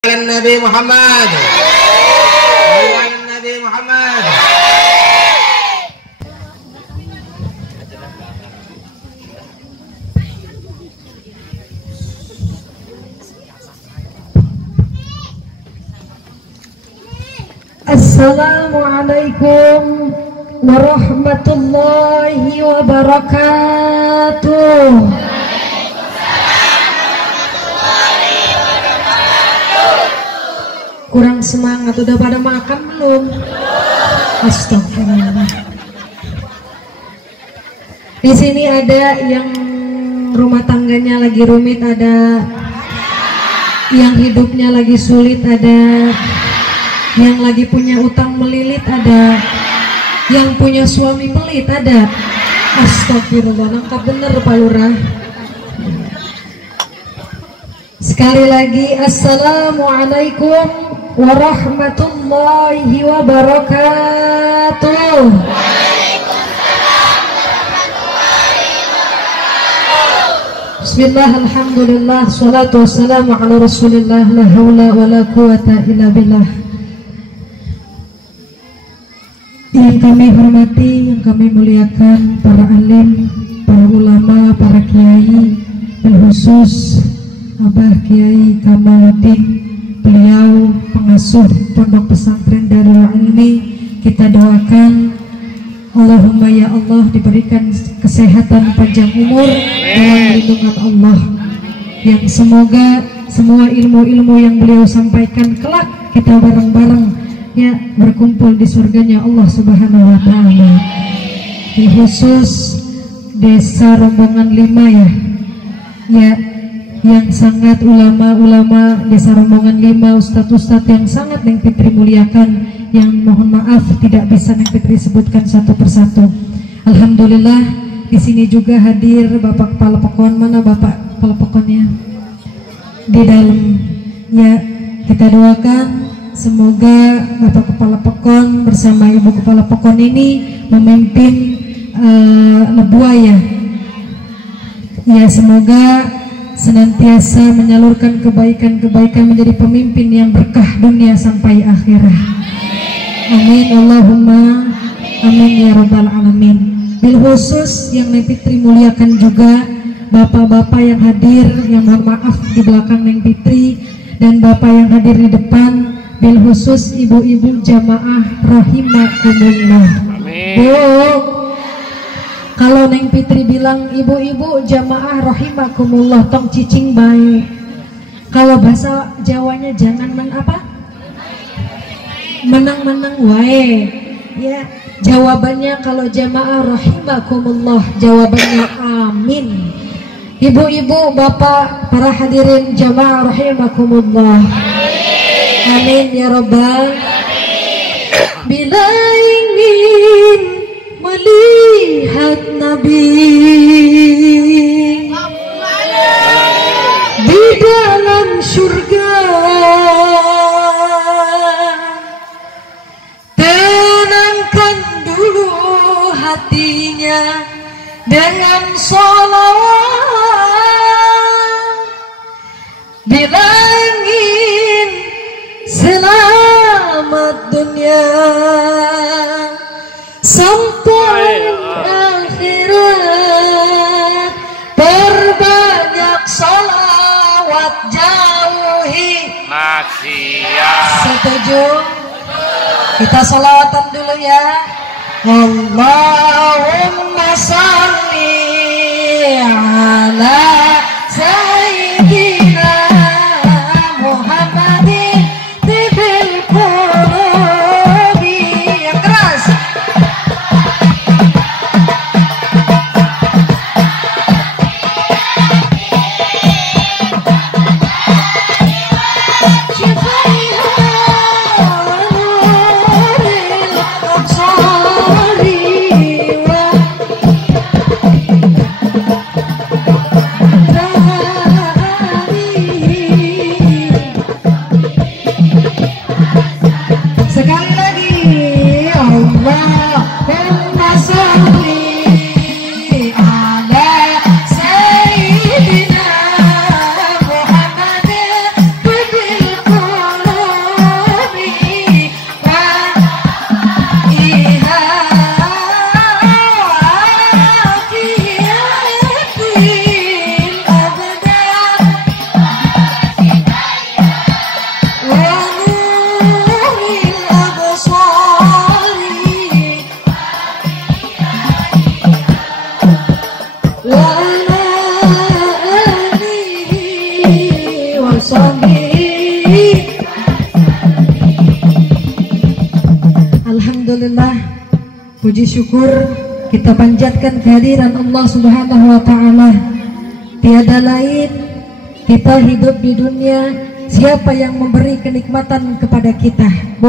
Nabi Muhammad. Nabi Muhammad. Assalamualaikum warahmatullahi wabarakatuh. Kurang semangat, udah pada makan belum? Astagfirullah. Di sini ada yang rumah tangganya lagi rumit, ada yang hidupnya lagi sulit, ada yang lagi punya utang melilit, ada yang punya suami pelit, ada. Astagfirullah, lengkap bener Pak Lurah. Sekali lagi, assalamualaikum warahmatullahi wabarakatuh. Bismillah, alhamdulillah, salatu wassalamu ala rasulillah, la hawla wa la quwata illa billah. Yang kami hormati, yang kami muliakan, para alim, para ulama, para kiai, dan khusus Abah Kiai Kamaluddin, beliau pengasuh Pondok Pesantren Darul Ilmi. Kita doakan Allahumma ya Allah diberikan kesehatan panjang umur dalam lindungan Allah, yang semoga semua ilmu-ilmu yang beliau sampaikan kelak kita bareng-bareng ya berkumpul di surganya Allah Subhanahu wa taala. Di khusus Desa Rombongan 5 ya yang sangat ulama-ulama Desa Rombongan 5, ustadz-ustadz yang sangat Neng Fitri muliakan, yang mohon maaf tidak bisa Neng Fitri sebutkan satu persatu. Alhamdulillah di sini juga hadir Bapak Kepala Pokon. Mana Bapak Kepala Pokonnya? Di dalam ya. Kita doakan semoga Bapak Kepala Pokon bersama Ibu Kepala Pokon ini memimpin Lebuaya ya, semoga senantiasa menyalurkan kebaikan-kebaikan, menjadi pemimpin yang berkah dunia sampai akhirat. Amin Allahumma amin ya rabbal alamin. Bil khusus yang Neng Fitri muliakan juga bapak-bapak yang hadir, yang mohon maaf di belakang Neng Fitri, dan bapak yang hadir di depan. Bil khusus ibu-ibu jamaah rahimakumullah. Bu, kalau Neng Fitri bilang ibu-ibu jamaah rahimakumullah, tong cicing baik. Kalau bahasa Jawanya jangan menang-menang wae. Ya, jawabannya kalau jamaah rahimakumullah, jawabannya amin. Ibu-ibu, bapak, para hadirin jamaah rahimakumullah. Amin ya rabbal. Bila ingin melihat Nabi di dalam surga, tenangkan dulu hatinya dengan sholawat. Bila ingin selamat dunia sampai akhirat, perbanyak salawat, jauhi maksiat. Setuju? Kita salawatan dulu ya. Allahumma sholli ala sayyidina Muhammadin tibil qulubi. Yang keras. puji syukur kita panjatkan kehadiran Allah Subhanahu wa Ta'ala. Tiada lain, kita hidup di dunia, siapa yang memberi kenikmatan kepada kita? Bu,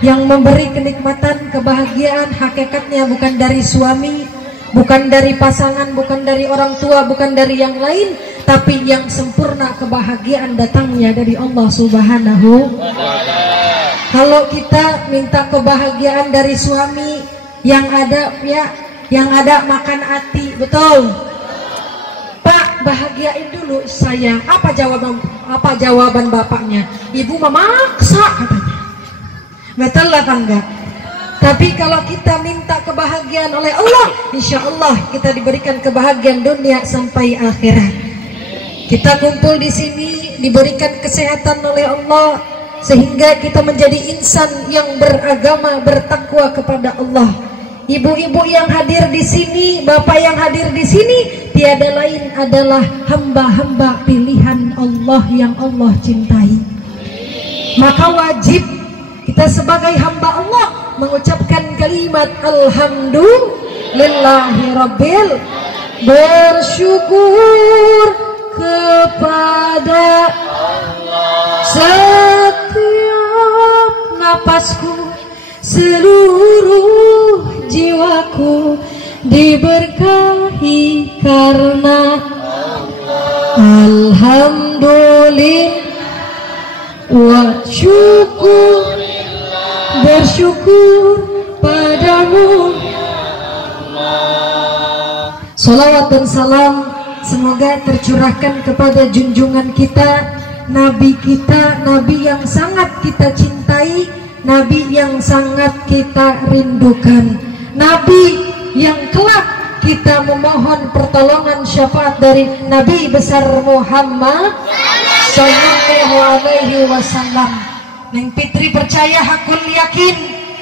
yang memberi kenikmatan, kebahagiaan hakikatnya bukan dari suami, bukan dari pasangan, bukan dari orang tua, bukan dari yang lain, tapi yang sempurna kebahagiaan datangnya dari Allah Subhanahu. Kalau kita minta kebahagiaan dari suami, yang ada makan hati, betul? Pak, bahagiain dulu sayang. Apa jawaban bapaknya? Ibu memaksa katanya. Betul lah enggak? Tapi kalau kita minta kebahagiaan oleh Allah, insya Allah kita diberikan kebahagiaan dunia sampai akhirat. Kita kumpul di sini diberikan kesehatan oleh Allah sehingga kita menjadi insan yang beragama, bertakwa kepada Allah. Ibu-ibu yang hadir di sini, bapak yang hadir di sini, tiada lain adalah hamba-hamba pilihan Allah yang Allah cintai. Maka wajib kita sebagai hamba Allah mengucapkan kalimat Alhamdulillahi Rabbil, bersyukur kepada Allah. Setiap napasku, seluruh jiwaku diberkahi karena Alhamdulillah wa syukur, bersyukur padamu. Salawat dan salam semoga tercurahkan kepada junjungan kita, Nabi kita, Nabi yang sangat kita cintai, Nabi yang sangat kita rindukan, Nabi yang kelak kita memohon pertolongan syafaat dari Nabi besar Muhammad Sallallahu Alaihi Wasallam. Neng Fitri percaya, hakul yakin,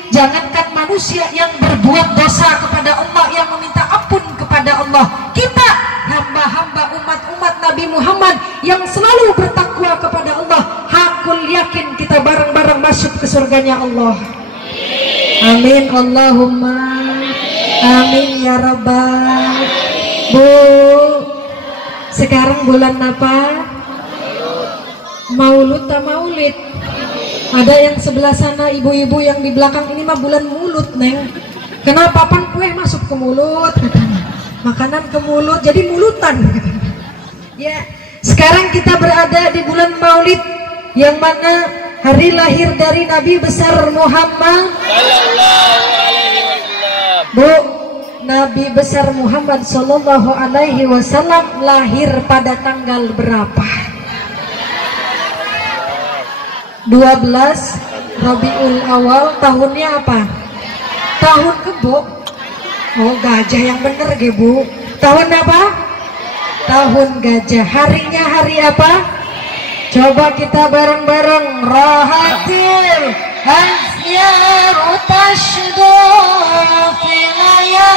jangankan manusia yang berbuat dosa kepada Allah, yang meminta ampun kepada Allah, kita hamba-hamba umat Nabi Muhammad yang selalu bertakwa kepada Allah, hakul yakin kita bareng-bareng masuk ke surganya Allah. Amin Allahumma amin ya Rabbal. Bu, sekarang bulan apa? Maulud tak maulid? Ada yang sebelah sana, ibu-ibu yang di belakang ini mah bulan mulut, Neng. Kenapa pan kue masuk ke mulut? Makanan ke mulut, jadi mulutan. Ya, sekarang kita berada di bulan Maulid, yang mana hari lahir dari Nabi besar Muhammad Sallallahu Alaihi Wasallam. Bu, Nabi besar Muhammad Sallallahu Alaihi Wasallam lahir pada tanggal berapa? 12 Rabiul Awal, tahunnya apa? Tahun kebo. Oh, gajah yang bener ge, Bu. Tahun apa? Tahun gajah. Harinya hari apa? Coba kita bareng-bareng. Rahatil asyaru tashdu filaya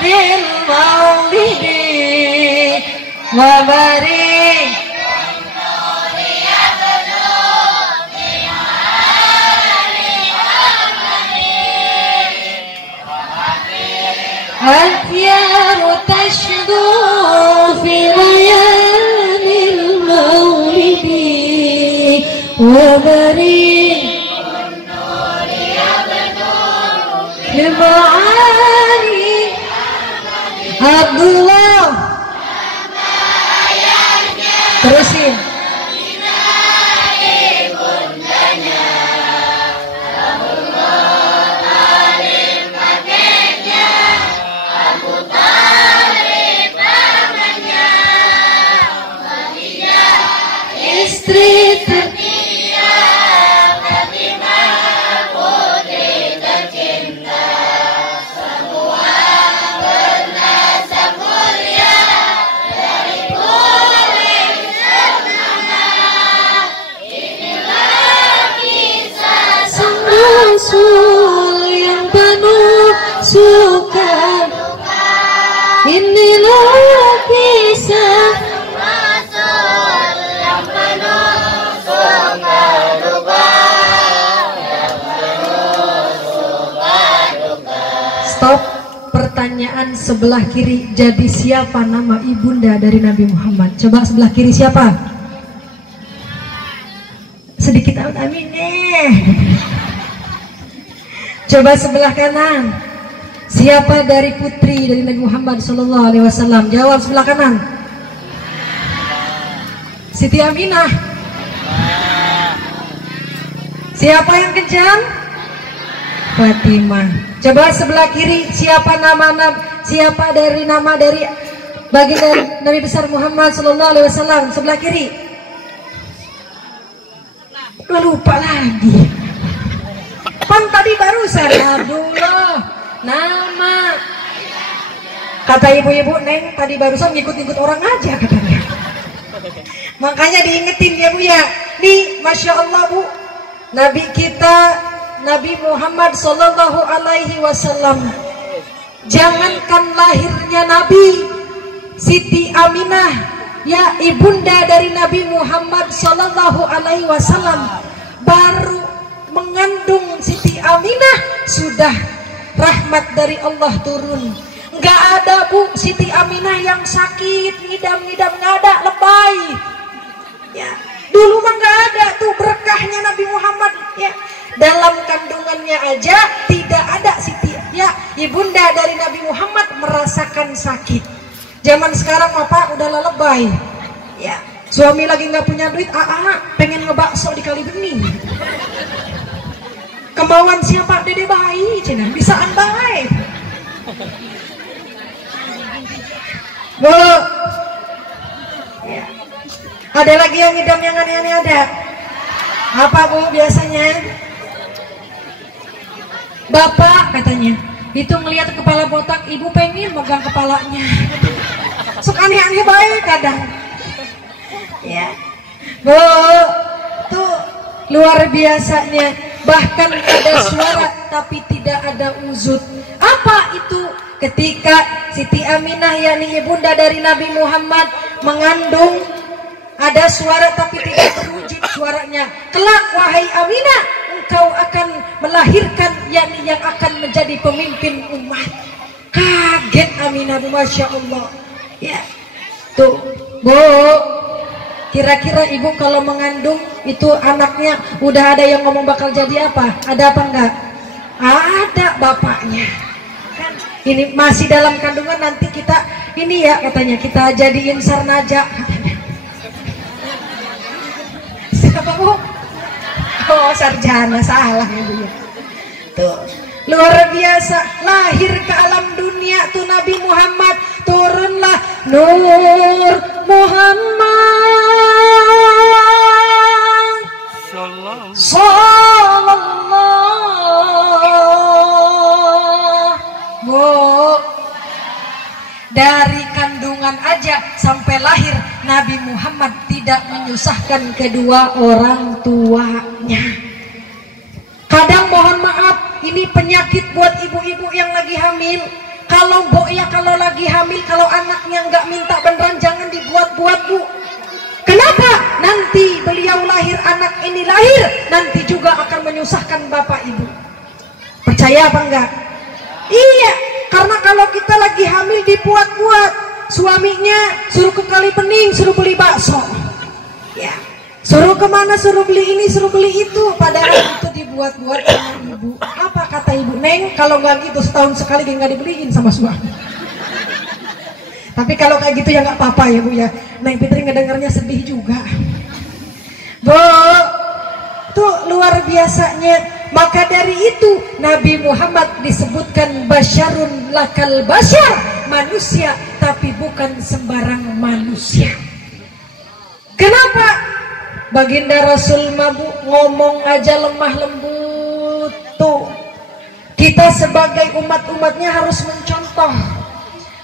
bil maulidi wa barik Al-Fiyaru tashdu fi layalil maulidi wa barik Limaani Abdullah. Terusin. Istri tertia, Fatimah putri tercinta, semua bernasab mulia dari kulit semangat. Inilah kisah sang Rasul yang penuh suka. Inilah kisah pertanyaan sebelah kiri. Jadi siapa nama ibunda dari Nabi Muhammad? Coba sebelah kiri siapa? Sedikit amin nih. Coba sebelah kanan. Siapa dari putri dari Nabi Muhammad Sallallahu Alaihi Wasallam? Jawab sebelah kanan. Siti Aminah. Siapa yang kencang? Fatimah. Coba sebelah kiri. Siapa siapa dari nama dari baginda Nabi besar Muhammad Sallallahu Alaihi Wasallam? Sebelah kiri. Udah lupa lagi. Pan tadi barusan Abdullah nama. Kata ibu-ibu, Neng tadi barusan ngikut-ngikut orang aja katanya. Makanya diingetin ya Bu ya. Nih Masya Allah Bu, Nabi kita Nabi Muhammad Sallallahu Alaihi Wasallam, jangankan lahirnya Nabi, Siti Aminah ya ibunda dari Nabi Muhammad Sallallahu Alaihi Wasallam baru mengandung Siti Aminah sudah rahmat dari Allah turun. Nggak ada Bu Siti Aminah yang sakit, ngidam-ngidam, nggak ada, lebay ya. Dulu mah nggak ada tuh berkahnya Nabi Muhammad ya. Dalam kandungannya aja tidak ada Siti ya ibunda dari Nabi Muhammad merasakan sakit. Zaman sekarang Pak udah lebay ya. Suami lagi nggak punya duit, pengen ngebakso di Kalibening. Kemauan siapa? Dede bayi cina bisa andai. Bu ya. Ada lagi yang ngidam yang aneh-aneh ada? Apa Bu biasanya? Bapak katanya itu ngelihat kepala botak, ibu pengen megang kepalanya. Suka aneh-aneh baik kadang. Ya. Bu, tuh luar biasanya. Bahkan ada suara tapi tidak ada uzut. Apa itu? Ketika Siti Aminah yakni ibunda dari Nabi Muhammad mengandung, ada suara tapi tidak berwujud suaranya. Kelak wahai Aminah, engkau akan melahirkan yakni yang akan menjadi pemimpin umat. Kaget Aminah Bu, Masya Allah ya. Tuh Bu, kira-kira ibu kalau mengandung itu anaknya udah ada yang ngomong bakal jadi apa? Ada apa enggak? Ada bapaknya kan. Ini masih dalam kandungan, nanti kita ini ya katanya kita jadiin sarnaja katanya. Siapa Bu? Oh sarjana, salah ya Bu ya. Tuh luar biasa, lahir ke alam dunia tuh Nabi Muhammad, turunlah Nur Muhammad Sallallahu. Dari kandungan aja sampai lahir Nabi Muhammad tidak menyusahkan kedua orang tuanya. Kadang mohon maaf, ini penyakit buat ibu-ibu yang lagi hamil. Kalau Mbok ya kalau lagi hamil, kalau anaknya nggak minta beneran jangan dibuat-buat Bu. Kenapa? Nanti beliau lahir, anak ini lahir, nanti juga akan menyusahkan bapak ibu. Percaya apa enggak? Iya, karena kalau kita lagi hamil dibuat-buat, suaminya suruh ke Kalibening, suruh beli bakso ya, suruh kemana, suruh beli ini, suruh beli itu, padahal itu dibuat-buat sama ibu. Apa kata ibu? Neng, kalau nggak gitu setahun sekali dia nggak dibeliin sama suami. Tapi kalau kayak gitu ya nggak apa-apa ya Bu ya. Neng Fitri ngedengarnya sedih juga. Bu, tuh luar biasanya. Maka dari itu Nabi Muhammad disebutkan basyarun lakal basyar, manusia tapi bukan sembarang manusia. Kenapa? Baginda Rasul Mabu ngomong aja lemah lembut. Tuh kita sebagai umat-umatnya harus mencontoh.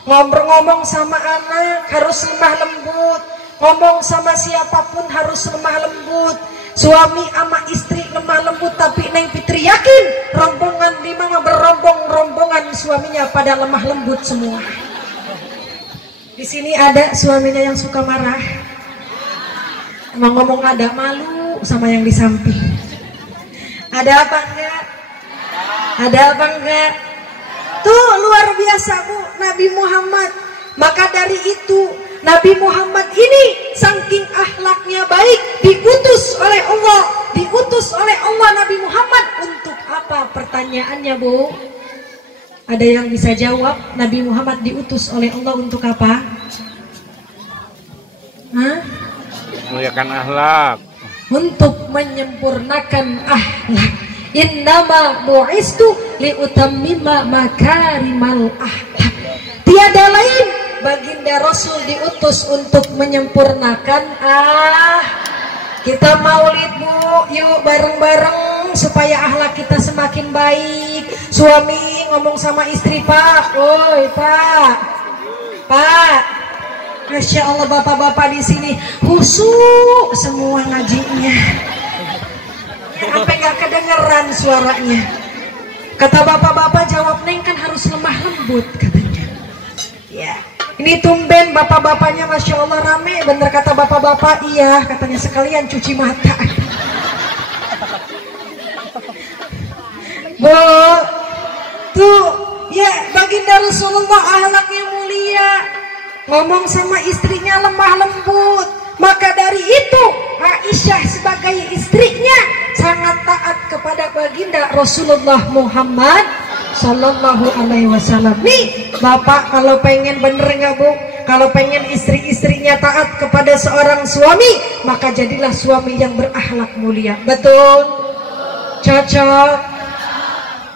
Ngomong sama anak harus lemah lembut, ngomong sama siapapun harus lemah lembut. Suami sama istri lemah lembut, tapi Neng Fitri yakin rombongan di mana berombong-rombongan suaminya pada lemah lembut semua. Di sini ada suaminya yang suka marah. Emang ngomong ada malu sama yang di samping. Ada apa enggak? Ada apa enggak? Tuh luar biasa Bu, Nabi Muhammad. Maka dari itu Nabi Muhammad ini saking akhlaknya baik, diutus oleh Allah. Diutus oleh Allah Nabi Muhammad untuk apa? Pertanyaannya Bu, ada yang bisa jawab? Nabi Muhammad diutus oleh Allah untuk apa? Hah? Memuliakan akhlak. Untuk menyempurnakan akhlak. Innama bu'istu liutammima makarimal akhlak. Tiada lain, baginda Rasul diutus untuk menyempurnakan kita maulid Bu, yuk bareng-bareng supaya akhlak kita semakin baik. Suami ngomong sama istri, Pak, oi Pak, Masya Allah bapak-bapak di sini khusyuk semua ngajinya, sampai nggak kedengeran suaranya. Kata bapak-bapak jawab, Neng kan harus lemah lembut katanya. Ya, ini tumben bapak-bapaknya Masya Allah rame. Bener kata bapak-bapak, iya katanya sekalian cuci mata. Bu, tuh ya baginda Rasulullah akhlaknya mulia, ngomong sama istrinya lemah lembut. Maka dari itu Aisyah sebagai istrinya sangat taat kepada baginda Rasulullah Muhammad Sallallahu Alaihi Wasallam. Nih bapak kalau pengen bener nggak Bu, kalau pengen istri-istrinya taat kepada seorang suami, maka jadilah suami yang berakhlak mulia. Betul? Cocok?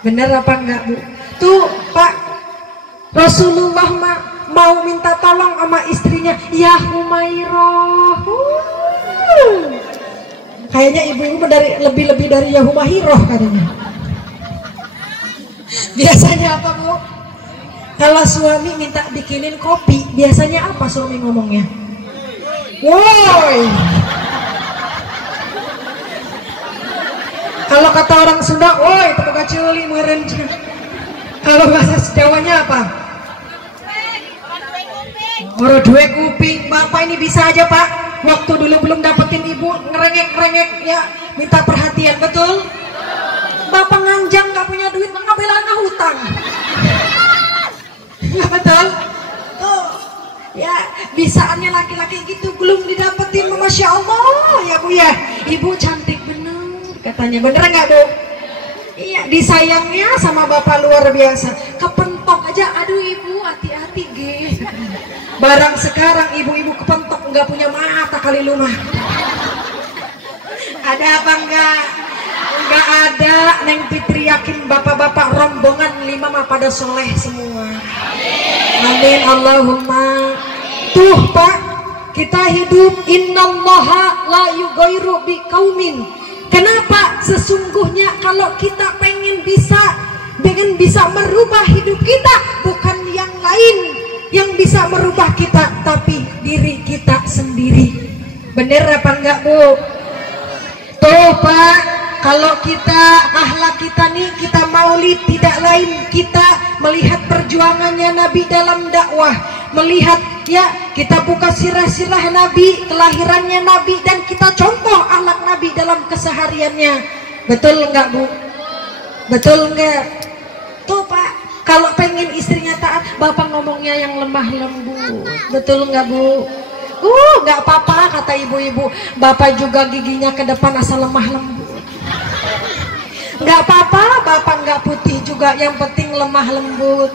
Bener apa enggak Bu? Tuh Pak, Rasulullah mau minta tolong sama istrinya, ya Humairah. Kayaknya ibu-ibu lebih dari ya Humairah katanya. Biasanya apa Bu? Kalau suami minta bikinin kopi, biasanya apa suami ngomongnya? Woi. Kalau kata orang Sunda, woi tepuk celi meren. Kalau bahasa Jawanya apa? Ora duwe kuping. Bapak ini bisa aja Pak, waktu dulu belum dapetin ibu ngerengek-ngerengek ya, minta perhatian. Betul? Bapak nganjang gak punya duit, ngambil hutang. Nggak betul? Tuh ya, bisaannya laki-laki gitu belum didapetin. Masya Allah ya Bu ya, ibu cantik bener katanya. Bener nggak Bu? Iya, disayangnya sama bapak luar biasa. Kepentok aja, aduh ibu hati-hati ge. Barang sekarang ibu-ibu kepentok nggak punya mata kali lu mah. Ada apa enggak? Enggak ada. Neng Fitri yakin bapak-bapak rombongan 5 mah pada soleh semua. Amin Allahumma. Tuh Pak, kita hidup innallaha la yughayyiru biqaumin. Kenapa? Sesungguhnya kalau kita pengen bisa merubah hidup kita, bukan yang lain yang bisa merubah kita, tapi diri kita sendiri. Bener apa enggak Bu? Tuh Pak, kalau kita akhlak kita nih, kita maulid tidak lain kita melihat perjuangannya Nabi dalam dakwah, melihat ya kita buka sirah-sirah Nabi, kelahirannya Nabi, dan kita contoh akhlak Nabi dalam kesehariannya. Betul enggak Bu? Betul enggak? Tuh Pak, kalau pengen istrinya taat, bapak ngomongnya yang lemah lembut. Betul enggak Bu? Enggak apa-apa kata ibu-ibu, bapak juga giginya ke depan asal lemah lembut. Enggak apa-apa, bapak enggak putih juga, yang penting lemah lembut.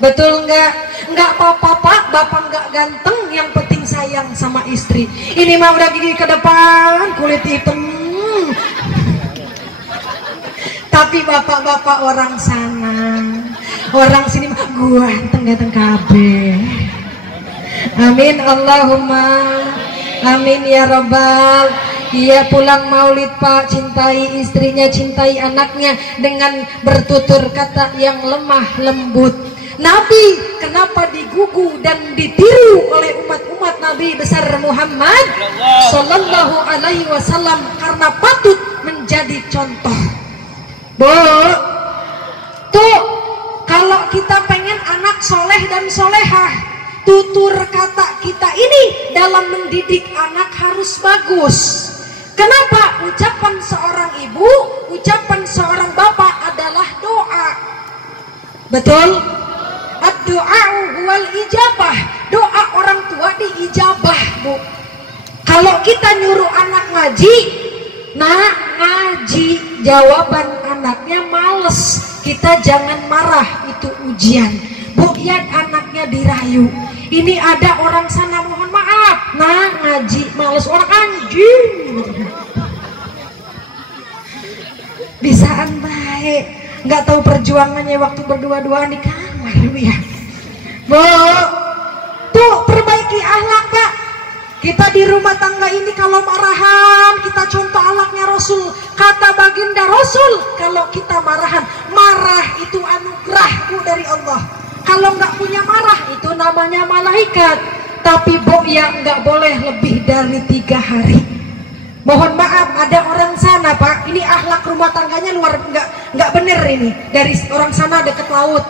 Betul enggak? Enggak apa-apa Pak, bapak enggak ganteng, yang penting sayang sama istri. Ini mah udah gigi ke depan, kulit hitam. Tapi bapak-bapak orang sana, orang sini mah gua ganteng kabeh. Amin Allahumma amin ya Rabbal. Ia pulang maulid Pak, cintai istrinya, cintai anaknya dengan bertutur kata yang lemah lembut. Nabi kenapa digugu dan ditiru oleh umat-umat Nabi besar Muhammad Sallallahu Alaihi Wasallam? Karena patut menjadi contoh. Bu, tuh kalau kita pengen anak soleh dan solehah, tutur kata kita ini dalam mendidik anak harus bagus. Kenapa? Ucapan seorang ibu, ucapan seorang bapak adalah doa. Betul? kita nyuruh anak ngaji, nah ngaji, jawaban anaknya males, kita jangan marah, itu ujian. Bu, lihat anaknya dirayu. Ini ada orang sana, mohon maaf, nah ngaji males, orang anjing. Bisaan baik, nggak tahu perjuangannya waktu berdua-duaan di kamar ya. Bu, tuh perbaiki akhlak Pak. Kita di rumah tangga ini kalau marahan, kita contoh akhlaknya Rasul. Kata baginda Rasul, kalau kita marahan, marah itu anugerah Bu dari Allah. Kalau nggak punya marah, itu namanya malaikat. Tapi Bu ya nggak boleh lebih dari 3 hari. Mohon maaf, ada orang sana Pak, ini akhlak rumah tangganya luar nggak bener ini. Dari orang sana deket laut,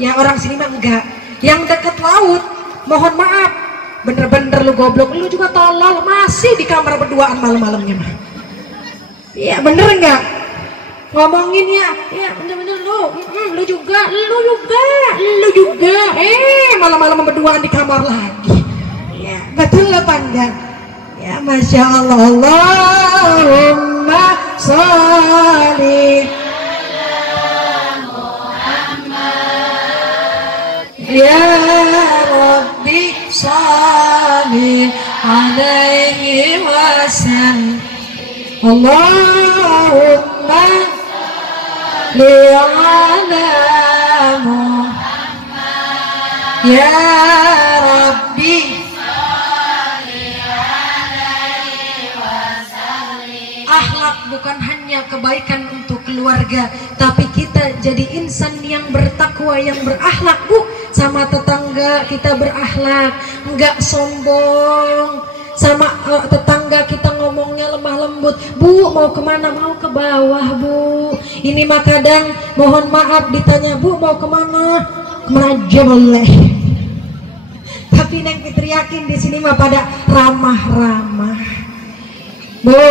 ya orang sini mah enggak. Yang deket laut, mohon maaf, bener-bener lu goblok, lu juga tolol, masih di kamar berduaan malam-malamnya mah. Iya bener nggak? Ngomongin ya bener-bener lu juga, malam-malam berduaan di kamar lagi. Ya betul apa enggak? Ya Masya Allah, Allahumma sholli ya Rabbi sholli alaihi wasallam. Allahumma li ala Muhammad ya Rabbi sholli alaihi wasallam. Akhlak bukan hanya kebaikan untuk keluarga, tapi kita jadi insan yang bertakwa, yang berakhlak Bu. Sama tetangga kita berakhlak, enggak sombong. Sama tetangga kita ngomongnya lemah lembut. Bu mau kemana? Mau ke bawah Bu. Ini mah kadang mohon maaf ditanya, Bu mau kemana? Kemana aja boleh. Tapi Neng Fitri yakin di sini mah pada ramah-ramah Bu.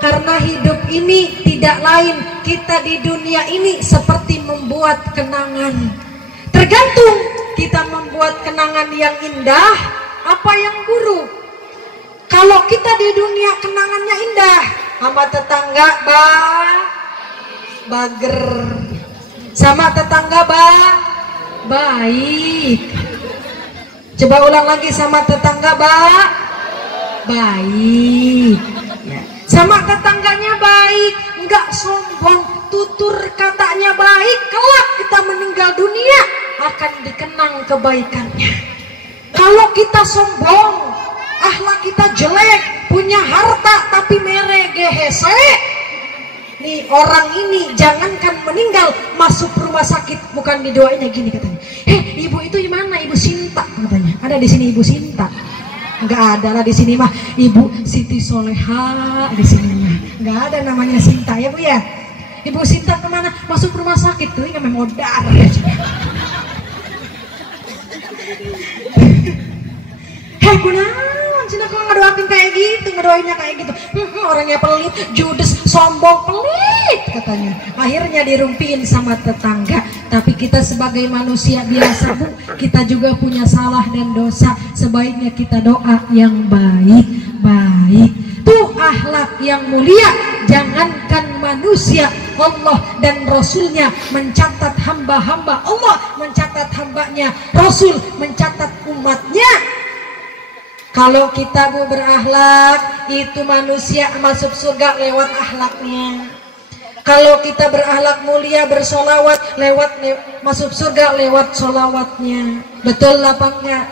Karena hidup ini tidak lain, kita di dunia ini seperti membuat kenangan. Tergantung kita membuat kenangan yang indah apa yang buruk. Kalau kita di dunia kenangannya indah, sama tetangga bager, sama tetangga baik. Coba ulang lagi, sama tetangga baik. Sama tetangganya baik, enggak sombong, tutur katanya baik, kelak kita meninggal dunia akan dikenang kebaikannya. Kalau kita sombong, akhlak kita jelek, punya harta tapi mere gehese, nih orang ini jangankan meninggal, masuk rumah sakit bukan didoainnya gini katanya. Ibu itu gimana? Ibu Sinta katanya. Ada di sini Ibu Sinta? Enggak ada lah di sini mah Ibu Siti Soleha di sini mah. Enggak ada namanya Sinta ya Bu ya. Ibu Sinta kemana? Masuk rumah sakit tuh nggak modal. Kunaon cina kalau ngedoain kayak gitu, ngedoainnya kayak gitu. Orangnya pelit, judes, sombong, pelit katanya. Akhirnya dirumpiin sama tetangga. Tapi kita sebagai manusia biasa Bu, kita juga punya salah dan dosa. Sebaiknya kita doa yang baik-baik. Tuh akhlak yang mulia. Jangankan manusia, Allah dan Rasulnya mencatat hamba-hamba Allah, mencatat hambanya, Rasul mencatat umatnya. Kalau kita mau berakhlak, itu manusia masuk surga lewat akhlaknya. Kalau kita berakhlak mulia, bersolawat, masuk surga lewat solawatnya. Betul apa enggak?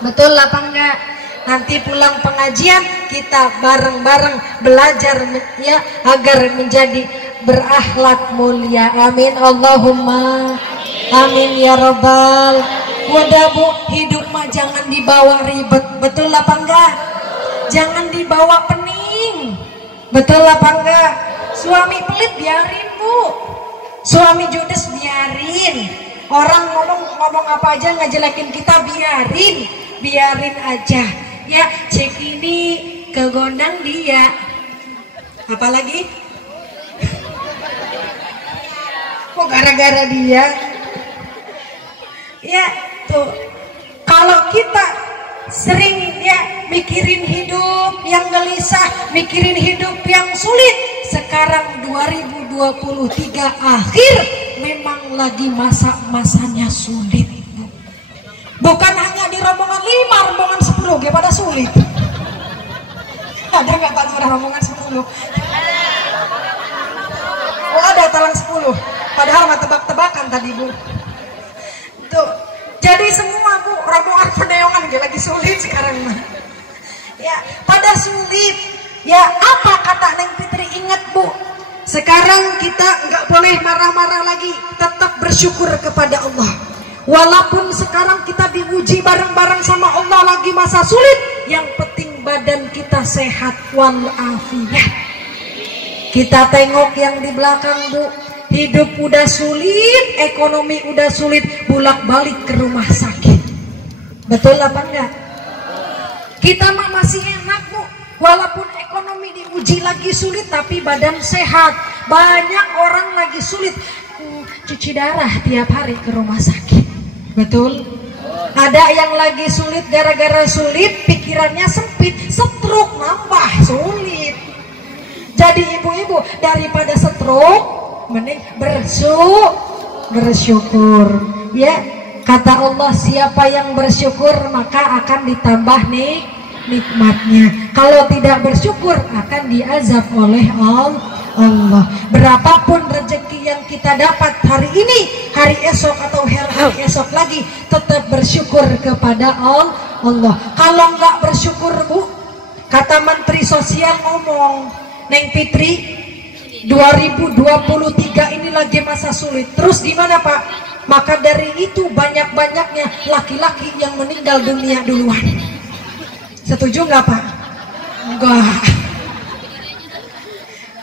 Betul apa enggak? Nanti pulang pengajian kita bareng-bareng belajar ya agar menjadi berakhlak mulia. Amin Allahumma amin ya Rabbal. Wadah Bu, hidup mah jangan dibawa ribet. Betul apa enggak? Jangan dibawa pening. Betul apa enggak? Suami pelit biarin Bu, suami judes biarin. Orang ngomong apa aja ngejelekin kita biarin aja. Ya cek ini kegondang dia. Apalagi? Kok gara-gara dia? Ya tuh, kalau kita sering ya mikirin hidup yang gelisah, mikirin hidup yang sulit. Sekarang 2023 akhir memang lagi masa-masanya sulit. Bukan hanya di rombongan 5, rombongan 10 pada sulit. Ada nggak Pak Lurah rombongan 10? Oh ada talang 10. Padahal nggak tebak-tebakan tadi Bu. Tuh. Jadi semua Bu, rombongan peneongan lagi sulit sekarang mah. Ya, pada sulit. Ya, apa kata Neng Fitri? Ingat Bu, sekarang kita nggak boleh marah-marah lagi, tetap bersyukur kepada Allah. Walaupun sekarang kita diuji bareng-bareng sama Allah lagi masa sulit, yang penting badan kita sehat walafiat. Kita tengok yang di belakang Bu, hidup udah sulit, ekonomi udah sulit, bolak-balik ke rumah sakit. Betul apa enggak? Kita mah masih enak Bu, walaupun ekonomi diuji lagi sulit tapi badan sehat. Banyak orang lagi sulit, cuci darah tiap hari ke rumah sakit. Betul? Ada yang lagi sulit gara-gara sulit, pikirannya sempit, stroke nambah sulit. Jadi ibu-ibu daripada stroke, mending bersyukur. Ya, kata Allah, siapa yang bersyukur maka akan ditambah nikmatnya. Kalau tidak bersyukur akan diazab oleh Allah. Berapapun rezeki yang kita dapat hari ini, hari esok atau hari esok lagi, tetap bersyukur kepada Allah. Kalau nggak bersyukur Bu, kata Menteri Sosial ngomong, Neng Fitri, 2023 ini lagi masa sulit. Terus gimana Pak? Maka dari itu banyak-banyaknya laki-laki yang meninggal dunia duluan. Setuju nggak Pak? Enggak.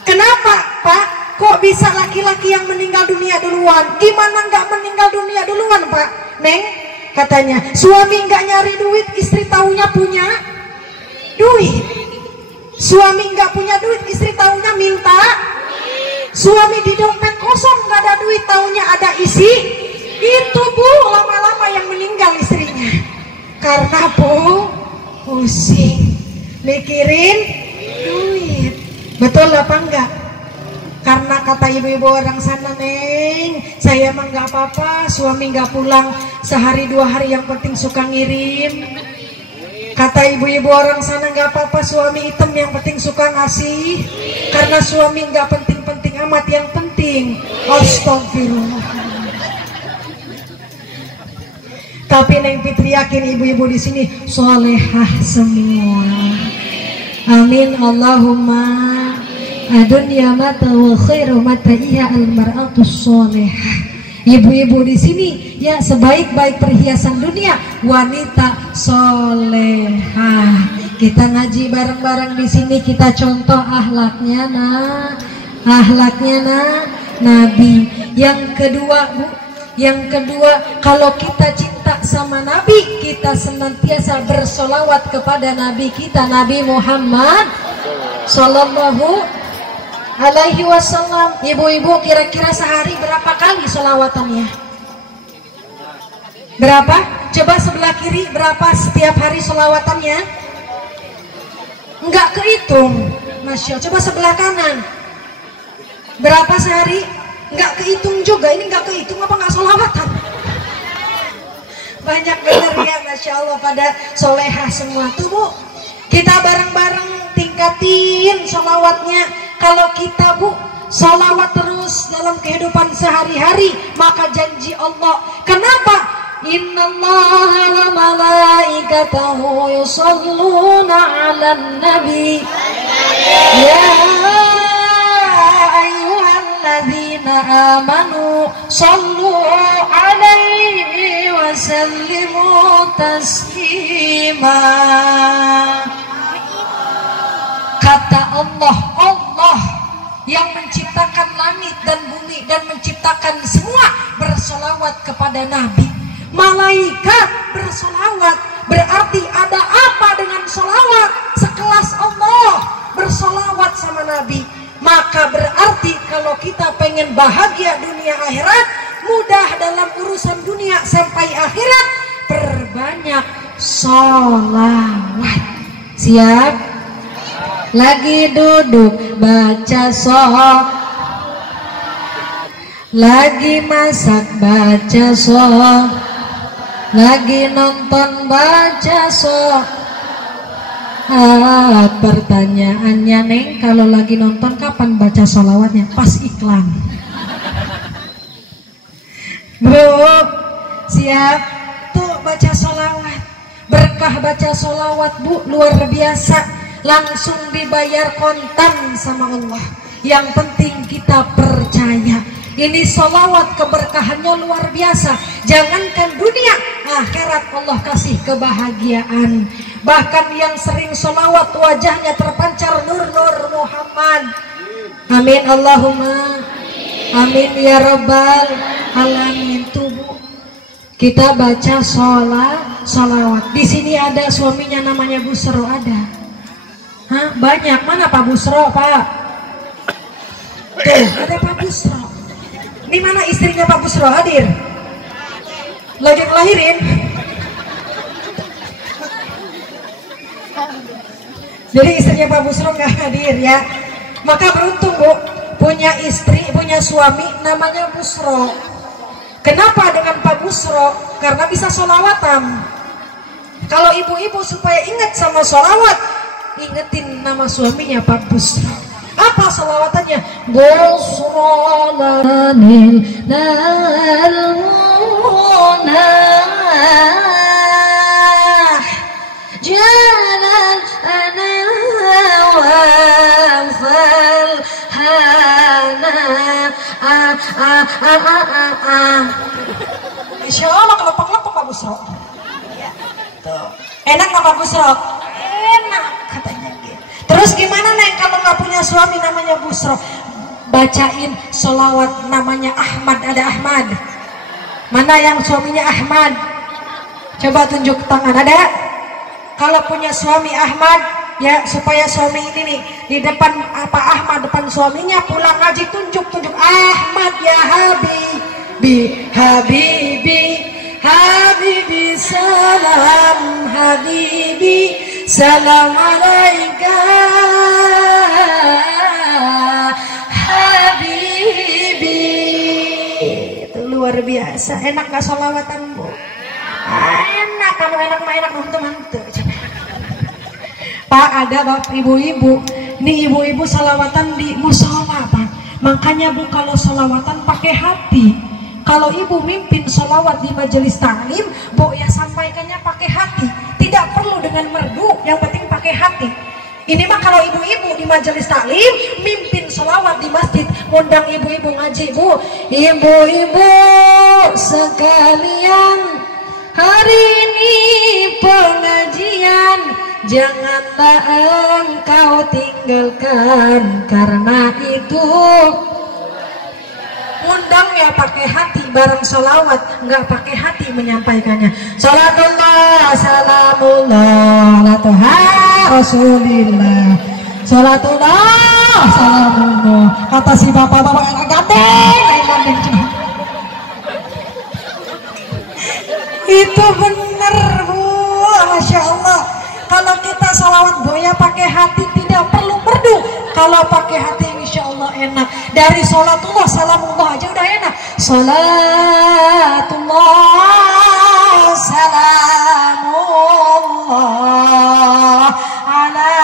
Kenapa Pak? Kok bisa laki-laki yang meninggal dunia duluan? Gimana nggak meninggal dunia duluan Pak? Neng, katanya suami nggak nyari duit, istri taunya punya duit. Suami nggak punya duit, istri taunya minta. Suami di dompet kosong nggak ada duit, taunya ada isi. Itu Bu, lama-lama yang meninggal istrinya. Karena Bu, pusing mikirin duit. Betul apa enggak? Karena kata ibu-ibu orang sana, Neng, saya mah nggak apa-apa, suami nggak pulang sehari 2 hari, yang penting suka ngirim. Kata ibu-ibu orang sana, nggak apa-apa suami hitam, yang penting suka ngasih. Karena suami nggak penting-penting amat, yang penting astagfirullah. Tapi Neng Fitri yakin ibu-ibu di sini solehah semua. Amin Allahumma. Adunya mata wa khairu mata iya al-mar'atus solehah. Ibu-ibu di sini ya, sebaik-baik perhiasan dunia wanita solehah. Kita ngaji bareng-bareng di sini, kita contoh ahlaknya Nabi. Yang kedua Bu, kalau kita cinta sama Nabi, kita senantiasa bersolawat kepada Nabi kita, Nabi Muhammad Sallallahu Alaihi Wasallam. Ibu-ibu kira-kira sehari berapa kali solawatannya? Berapa? Coba sebelah kiri, berapa setiap hari solawatannya? Enggak kehitung, Masya Allah. Coba sebelah kanan, berapa sehari? Enggak kehitung juga. Ini enggak kehitung apa enggak solawatan? Banyak bener ya, Masya Allah, pada solehah semua tuh Bu. Kita bareng-bareng tingkatin solawatnya. Kalau kita Bu solawat terus dalam kehidupan sehari-hari, maka janji Allah. Kenapa? Innallaha wa malaikatahu yusholluna 'alan nabi. Ya ayyuhalladzina amanu shallu 'alaihi wa sallimu taslima. Kata Allah yang menciptakan langit dan bumi dan menciptakan semua bersolawat kepada Nabi. Malaikat bersolawat, berarti ada apa dengan solawat? Sekelas Allah bersolawat sama Nabi. Maka berarti kalau kita pengen bahagia dunia akhirat, mudah dalam urusan dunia sampai akhirat, perbanyak solawat. Siap? lagi duduk baca sholawat, lagi masak baca sholawat, lagi nonton baca sholawat. Pertanyaannya Neng, kalau lagi nonton kapan baca sholawatnya? Pas iklan. Bu, siap tuh baca sholawat, berkah baca sholawat Bu, luar biasa. Langsung dibayar kontan sama Allah. Yang penting kita percaya. Ini sholawat keberkahannya luar biasa. Jangankan dunia, akhirat Allah kasih kebahagiaan. Bahkan yang sering sholawat wajahnya terpancar nur-nur Muhammad. Amin Allahumma amin ya rabbal alamin. Tubuh kita baca sholawat. Di sini ada suaminya namanya Busro, ada. Hah, banyak. Mana Pak Busro, Pak? Tuh, ada Pak Busro. Di mana istrinya Pak Busro hadir? Lagi ngelahirin. Jadi istrinya Pak Busro nggak hadir ya. Maka beruntung Bu, punya istri, punya suami namanya Busro. Kenapa dengan Pak Busro? Karena bisa sholawatan. Kalau ibu-ibu supaya ingat sama sholawat, ingetin nama suaminya Pak Busro. Apa selawatannya? Busro lanil nalmunah jalan anawal falhana. Insya Allah kelompok-kelompok Pak Busro. Enak nggak Pak Busro? Enak katanya dia. Terus gimana Neng kalau nggak punya suami namanya Busro? Bacain sholawat namanya Ahmad. Ada Ahmad? Mana yang suaminya Ahmad? Coba tunjuk tangan. Ada? Kalau punya suami Ahmad, ya supaya suami ini nih di depan apa Ahmad depan suaminya pulang ngaji tunjuk Ahmad ya Habibi Habibi Habibi salam Habibi salam alaika Habibi. Itu luar biasa. Enak gak sholawatan Bu? Enak. Kalau enak mah enak mantu-mantu. Pak, ada Bapak ibu-ibu. Ini ibu-ibu sholawatan di musola Pak. Makanya Bu kalau sholawatan pakai hati. Kalau ibu mimpin sholawat di majelis taklim, Bu ya sampaikannya pakai hati. Tidak perlu dengan merdu, yang penting pakai hati. Ini mah kalau ibu-ibu di majelis taklim, mimpin sholawat di masjid, undang ibu-ibu ngaji Bu. Ibu-ibu sekalian, hari ini pengajian, janganlah engkau tinggalkan, karena itu undang ya pakai hati bareng sholawat, nggak pakai hati menyampaikannya. Salatullah salamullah ala toha rasulillah. Salatullah salamullah. Kata si bapak-bapak yang gandeng. Itu bener Bu, Masya Allah. Kalau kita sholawat Bu ya pakai hati, tidak perlu merdu. Kalau pakai hati insya Allah enak. Dari sholatullah salamullah aja udah enak. Sholatullah salamullah ala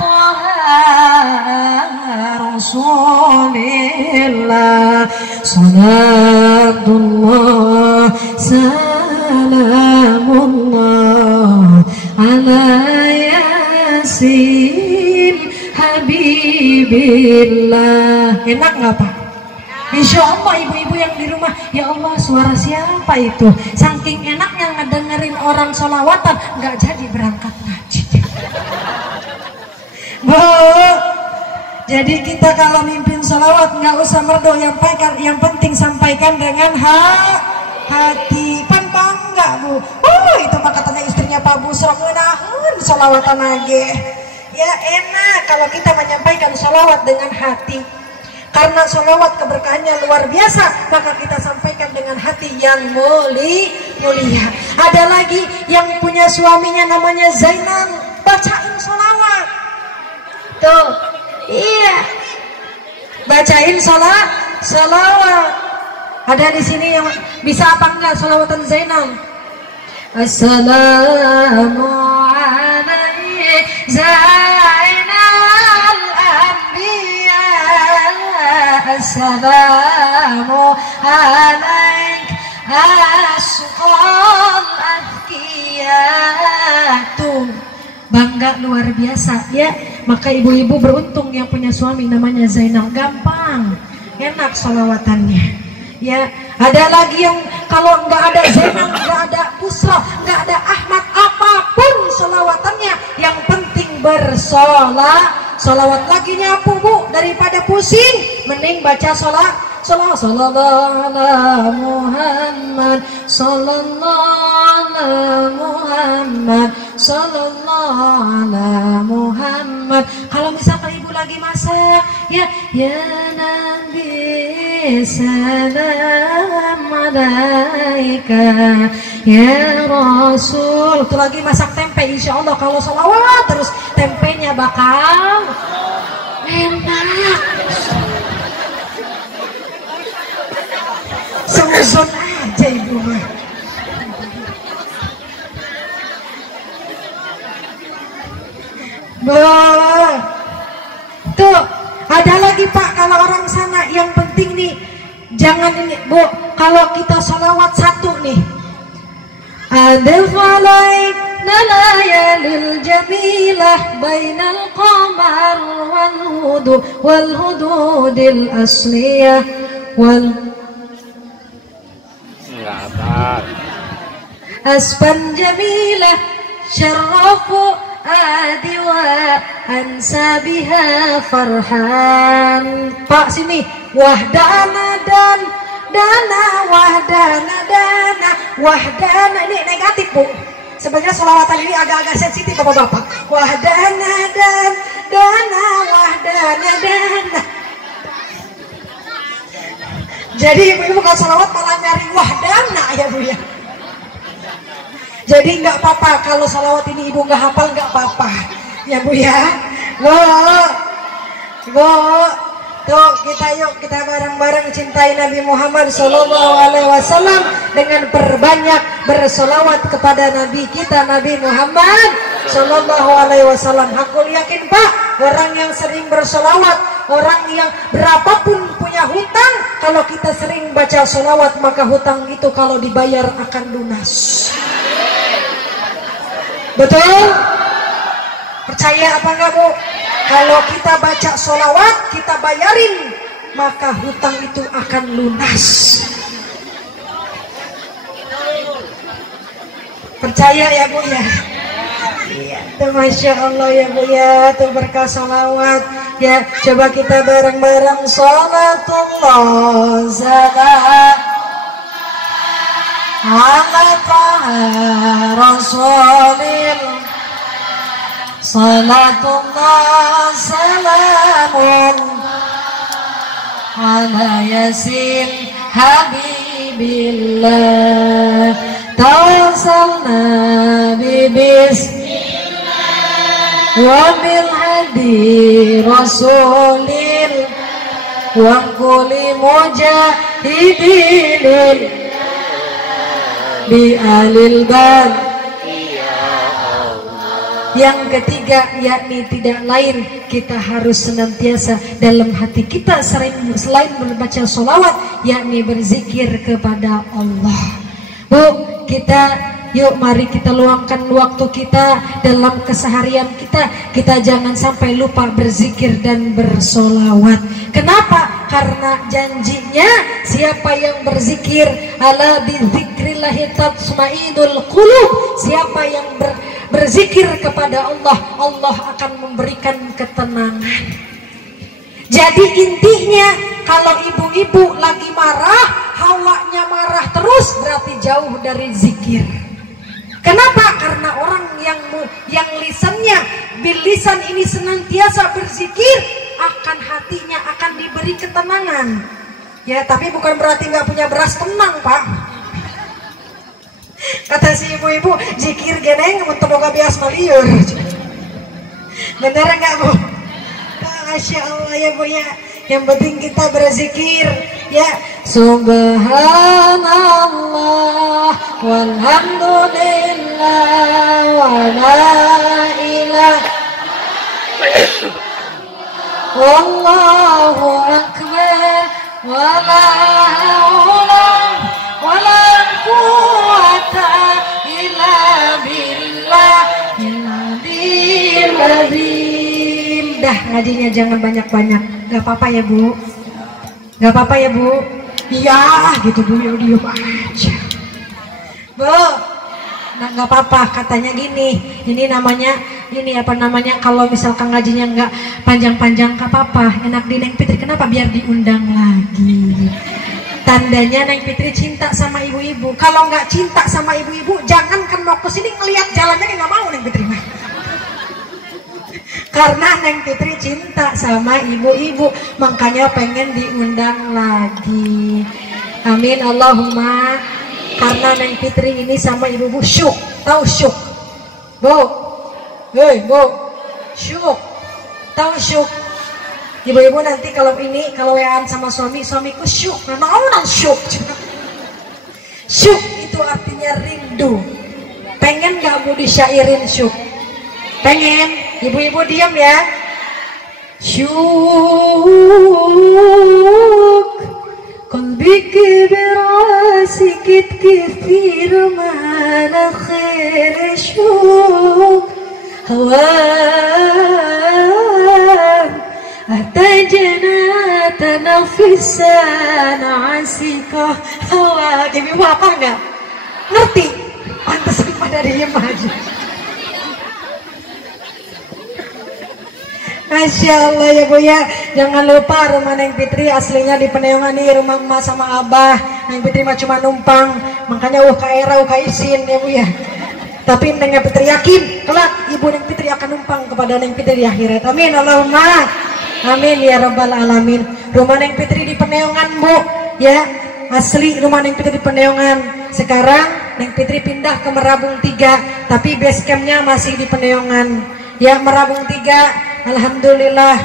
toha rasulillah. Sholatullah salamullah ala yasin habibillah. Enak nggak Pak? Insya Allah ibu-ibu yang di rumah, ya Allah suara siapa itu? Saking enaknya ngedengerin orang sholawatan, nggak jadi berangkat ngaji. Bu, jadi kita kalau mimpin sholawat nggak usah merdo, yang penting sampaikan dengan hati. Pan bangga Bu. Itu mah katanya istrinya Pak Busro ngeunahun sholawatan aja. Ya enak kalau kita menyampaikan sholawat dengan hati. Karena sholawat keberkahannya luar biasa, maka kita sampaikan dengan hati yang mulia. Ada lagi yang punya suaminya namanya Zainal, bacain sholawat. Tuh, iya. Bacain salawat. Ada di sini yang bisa apa enggak salawatan Zainal? Assalamu alaikum Zainal Anbiya. Assalamu alaikum asqal azkiya. Tuh, bangga luar biasa ya. Maka ibu-ibu beruntung yang punya suami namanya Zainal. Gampang, enak solawatannya ya. Ada lagi yang kalau nggak ada Zainal, nggak ada Busra, nggak ada Ahmad, apapun solawatannya, yang penting solawat lagi nyapu bu, daripada pusing mending baca sallallahu ala Muhammad, sallallahu ala Muhammad, sallallahu ala Muhammad. Kalau misalkan ibu lagi masak ya Nabi salam alaika ya Rasul. Itu lagi masak tempe, insya Allah kalau salawat terus tempenya bakal enak. Seuzon aja ibu mah. Tuh, ada lagi Pak, kalau orang sana yang penting nih, jangan ini Bu, kalau kita sholawat satu nih, adil falaik nalayalil jamilah bainal qamar wal hududil asliyah wal asban jamilah syarrafu adiwa ansabiha farhan. Pak sini, wahdana dan dana, wahdana ini negatif bu. Sebenarnya sholawatan ini agak-agak sensitif bapak-bapak. Wahdana dan dana, wahdana dana. Jadi ibu-ibu kalau sholawat malah nyari wahdana ya bu ya. Jadi nggak apa-apa kalau salawat ini ibu nggak hafal, nggak apa-apa ya bu ya. Tuh kita bareng-bareng cintai Nabi Muhammad SAW dengan perbanyak bersolawat kepada Nabi kita Nabi Muhammad SAW. Aku yakin Pak, orang yang sering bersolawat, orang yang berapapun punya hutang, kalau kita sering baca solawat maka hutang itu kalau dibayar akan lunas. Betul? Percaya apa enggak bu? Kalau kita baca sholawat, kita bayarin, maka hutang itu akan lunas. Percaya ya bu ya? Iya, tuh Masya Allah ya bu ya, tuh berkah sholawat ya. Coba kita bareng-bareng sholatullah salam ala taha rasulil salatullah salamun ala yasin habibillah tawassalna bibismillah wa bil hadi rasulil wa kulli mujahidin bi alil bar. Yang ketiga yakni tidak lain, kita harus senantiasa dalam hati kita selain membaca sholawat yakni berzikir kepada Allah. Bu, yuk mari kita luangkan waktu kita dalam keseharian kita jangan sampai lupa berzikir dan bersolawat. Kenapa? Karena janjinya siapa yang berzikir ala bidzikrillahi tatma'innul qulub, siapa yang berzikir kepada Allah, Allah akan memberikan ketenangan. Jadi intinya kalau ibu-ibu lagi marah, hawanya marah terus, berarti jauh dari zikir. Kenapa? Karena orang yang lisannya bilisan ini senantiasa berzikir, akan hatinya akan diberi ketenangan. Ya, tapi bukan berarti nggak punya beras tenang, Pak. Kata si ibu-ibu, zikir geneng untuk boga bias maliur. Bener nggak bu? Masya Allah ya Bu ya. Yang penting kita berzikir ya. Subhanallah walhamdulillah wa la ilaha wallahu akbar wa la haula wa la quwwata illa billahil azim. Dah ngajinya jangan banyak-banyak. Gak apa-apa ya Bu. Gak apa-apa ya Bu. Iya gitu Bu, ya diem aja Bu. Nah gak apa-apa, katanya gini, ini namanya kalau misalkan ngajinya nggak panjang-panjang gak apa-apa, enak di Neng Fitri. Kenapa? Biar diundang lagi. Tandanya Neng Fitri cinta sama ibu-ibu. Kalau nggak cinta sama ibu-ibu, jangan kenok ke sini ngelihat jalannya, nggak mau Neng Fitri mah. Karena Neng Fitri cinta sama ibu-ibu, makanya pengen diundang lagi. Amin Allahumma. Karena Neng Fitri ini sama ibu-ibu syuk, tahu syuk? Bu, hei Bu, syuk, tahu syuk? Ibu-ibu nanti kalau wean sama suamiku syuk, nah syuk. Syuk itu artinya rindu. Pengen gak Bu disyairin syuk? Pengen? Ibu-ibu diam ya. Syuk qalbik birasikit kithir mana khair syuk hawan atajana tanafisan asikah hawa. Ibu apa enggak? Ngerti? Pantas pada diem aja. Masya Allah ya Bu ya. Jangan lupa rumah Neng Fitri aslinya di Peneongan nih, rumah emak sama abah. Neng Fitri mah cuma numpang, makanya kaera isin ya Bu ya. Tapi Neng Fitri yakin kelak ibu Neng Fitri akan numpang kepada Neng Fitri di akhirat. Amin Allahumma amin ya rabbal alamin. Rumah Neng Fitri di Peneongan Bu ya, asli rumah Neng Fitri di Peneongan. Sekarang Neng Fitri pindah ke Merabung 3, tapi base campnya masih di Peneongan ya, Merabung 3. Alhamdulillah.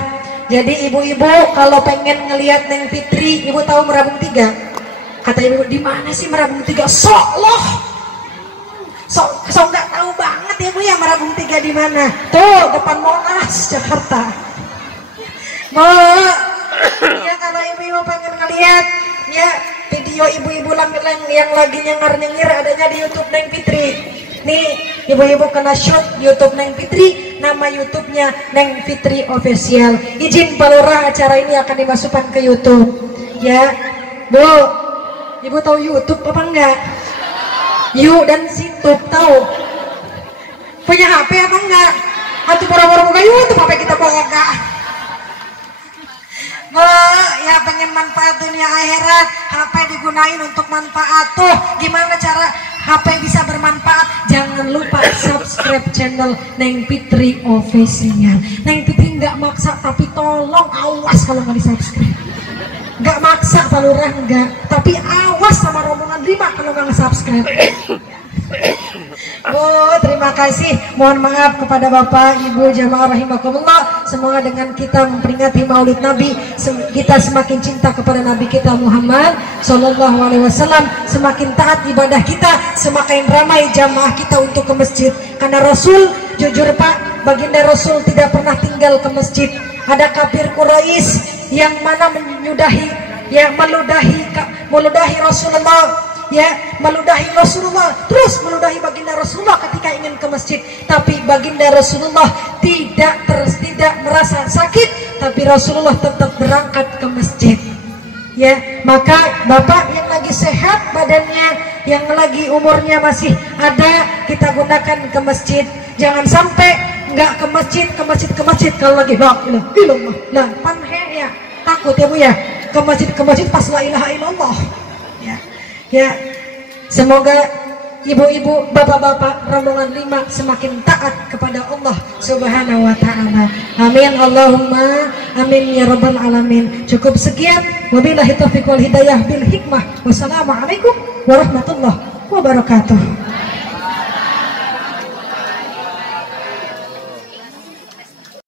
Jadi ibu-ibu kalau pengen ngelihat Neng Fitri, ibu tahu Merabung 3? Kata ibu, di mana sih Merabung 3? Sok loh. Sok nggak tahu banget ya Bu ya Merabung 3 di mana? Tuh depan Monas Jakarta. Bu, ya kalau ibu-ibu pengen ngelihat ya video ibu-ibu lampiran yang lagi nyengir adanya di YouTube Neng Fitri. Nih ibu-ibu kena shoot YouTube Neng Fitri, nama YouTube-nya Neng Fitri Official. Izin Pak Lurah, acara ini akan dimasukkan ke YouTube ya Bu. Ibu tahu YouTube apa enggak? You dan Situp tahu? Punya HP apa enggak? Atau boro-boro buka YouTube HP kita boga. Bu, ya pengen manfaat dunia akhirat, HP digunain untuk manfaat. Tuh gimana cara HP bisa bermanfaat? Jangan lupa subscribe channel Neng Fitri Official. Neng Fitri nggak maksa, tapi tolong awas kalau nggak di subscribe. Nggak maksa Pak Lurah nggak, tapi awas sama rombongan 5 kalau nggak subscribe. Bu, terima kasih. Mohon maaf kepada Bapak, Ibu, jamaah rahimakumullah. Semoga dengan kita memperingati Maulid Nabi, kita semakin cinta kepada Nabi kita Muhammad Sallallahu Alaihi Wasallam, semakin taat ibadah kita, semakin ramai jamaah kita untuk ke masjid. Karena Rasul, jujur Pak, baginda Rasul tidak pernah tinggal ke masjid. Ada kafir Quraisy yang mana menyudahi, yang meludahi Rasulullah, ya meludahi Rasulullah, terus meludahi baginda Rasulullah ketika ingin ke masjid. Tapi baginda Rasulullah tidak merasa sakit, tapi Rasulullah tetap berangkat ke masjid. Ya, maka Bapak yang lagi sehat badannya, yang lagi umurnya masih ada, kita gunakan ke masjid. Jangan sampai nggak ke masjid kalau lagi la panhe ya, takut ya Bu ya, ke masjid pas la ilaha illallah. Ya, semoga ibu-ibu, bapak-bapak, rombongan 5 semakin taat kepada Allah Subhanahu wa ta'ala. Amin Allahumma amin ya rabbal alamin. Cukup sekian, wabillahi taufiq wal hidayah bil hikmah. Wassalamualaikum warahmatullahi wabarakatuh.